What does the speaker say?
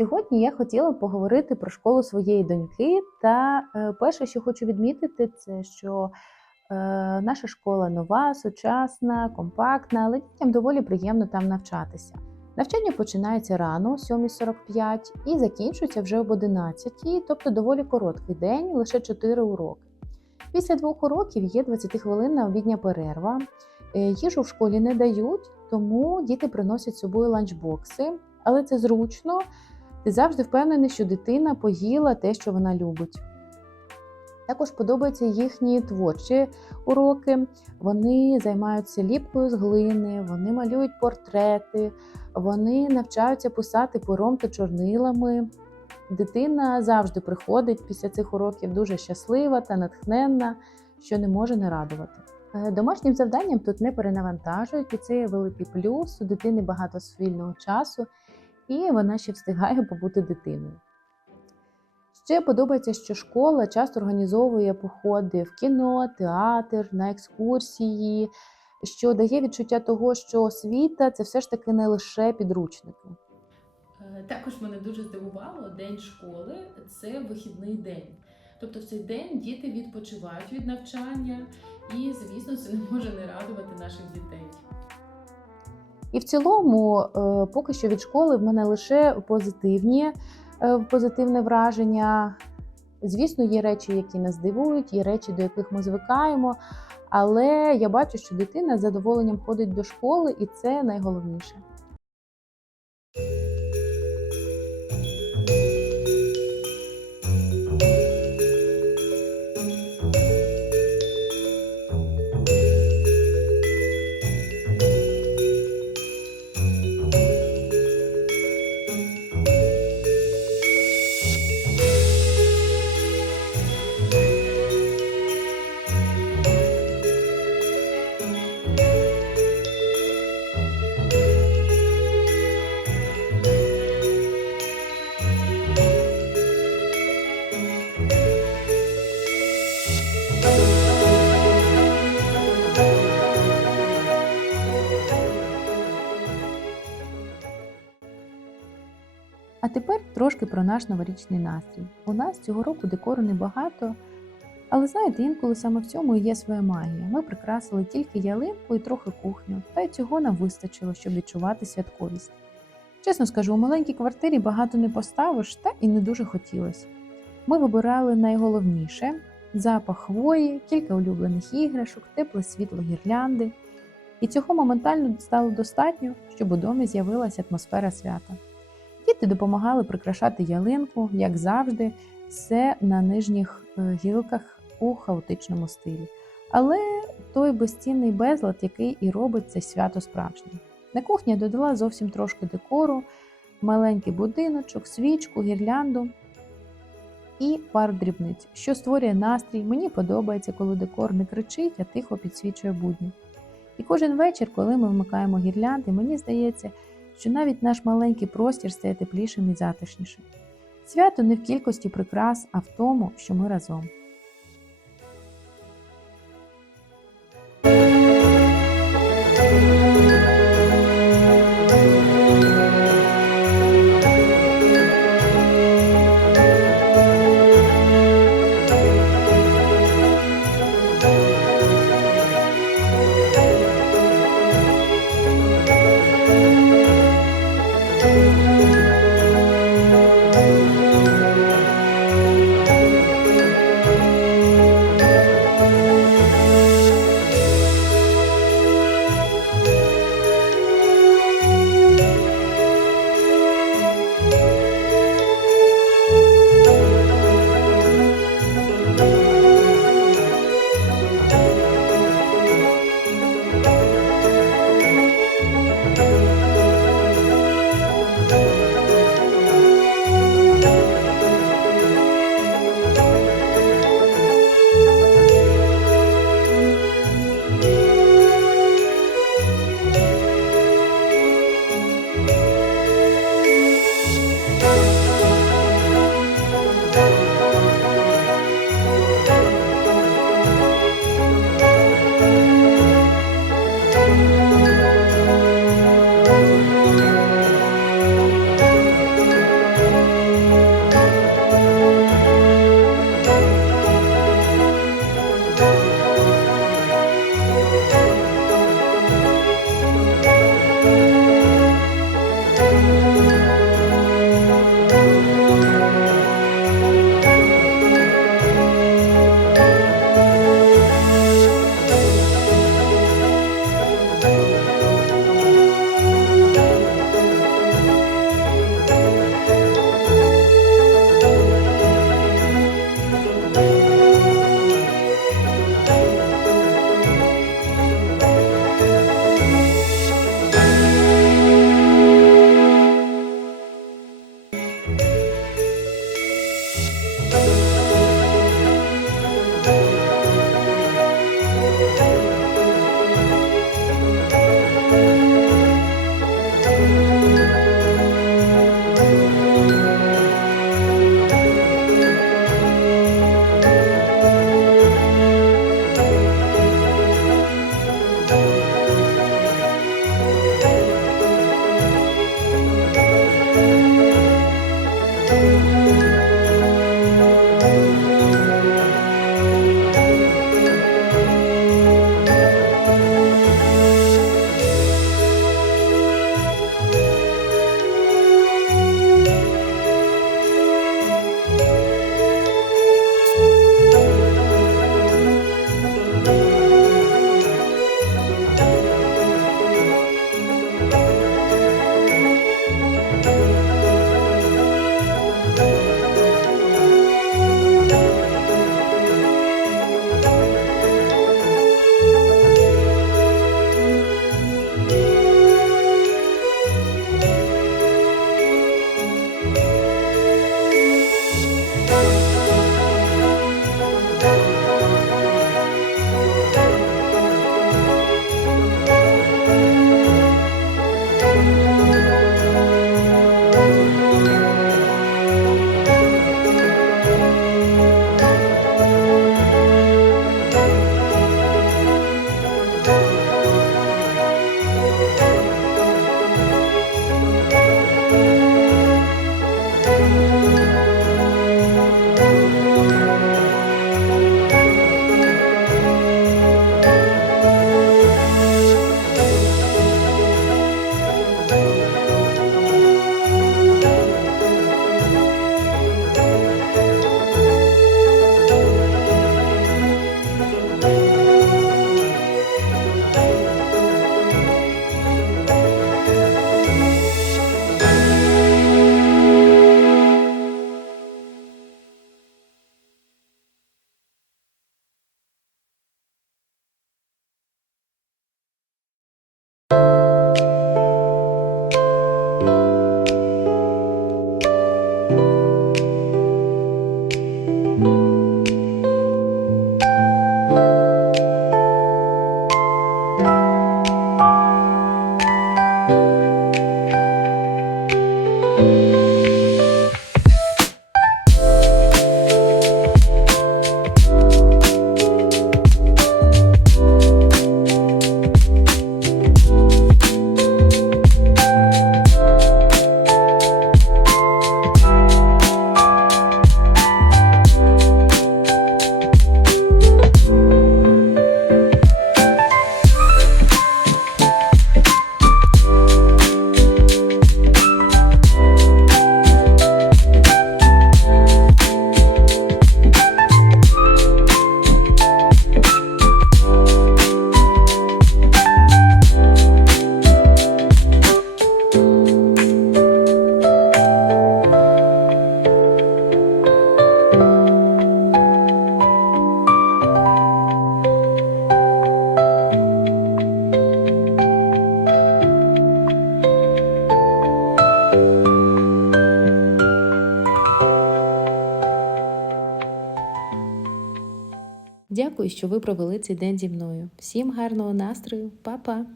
Сьогодні я хотіла поговорити про школу своєї доньки. Та е, перше, що хочу відмітити, це що е, наша школа нова, сучасна, компактна, але дітям доволі приємно там навчатися. Навчання починається рано, о 7.45, і закінчується вже об 11, тобто доволі короткий день, лише 4 уроки. Після двох уроків є 20-хвилинна обідня перерва. Е, Їжу в школі не дають, тому діти приносять з собою ланчбокси, але це зручно. Ти завжди впевнений, що дитина поїла те, що вона любить. Також подобаються їхні творчі уроки. Вони займаються ліпкою з глини, вони малюють портрети, вони навчаються писати пером та чорнилами. Дитина завжди приходить після цих уроків дуже щаслива та натхненна, що не може не радувати. Е, Домашнім завданням тут не перенавантажують, і це є великий плюс. У дитини багато вільного часу, і вона ще встигає побути дитиною. Ще подобається, що школа часто організовує походи в кіно, театр, на екскурсії, що дає відчуття того, що освіта це все ж таки не лише підручники. Е, Також мене дуже здивувало день школи це вихідний день. Тобто в цей день діти відпочивають від навчання, і, звісно, це не може не радувати наших дітей. І в цілому, е, поки що від школи в мене лише позитивні, е, позитивне враження. Звісно, є речі, які нас дивують, є речі, до яких ми звикаємо. Але я бачу, що дитина з задоволенням ходить до школи, і це найголовніше. Трошки про наш новорічний настрій. У нас цього року декору небагато, але знаєте, інколи саме в цьому і є своя магія. Ми прикрасили тільки ялинку і трохи кухню, та й цього нам вистачило, щоб відчувати святковість. Чесно скажу, у маленькій квартирі багато не поставиш, та і не дуже хотілося. Ми вибирали найголовніше запах хвої, кілька улюблених іграшок, тепле світло гірлянди. І цього моментально стало достатньо, щоб у домі з'явилася атмосфера свята. Діти допомагали прикрашати ялинку, як завжди, все на нижніх е, гілках у хаотичному стилі. Але той безцінний безлад, який і робить це свято справжнім. На кухні я додала зовсім трошки декору, маленький будиночок, свічку, гірлянду і пару дрібниць, що створює настрій. Мені подобається, коли декор не кричить, а тихо підсвічує будні. І кожен вечір, коли ми вмикаємо гірлянди, мені здається, що навіть наш маленький простір стає теплішим і затишнішим. Свято не в кількості прикрас, а в тому, що ми разом. Дякую, що ви провели цей день зі мною. Всім гарного настрою, Па-па!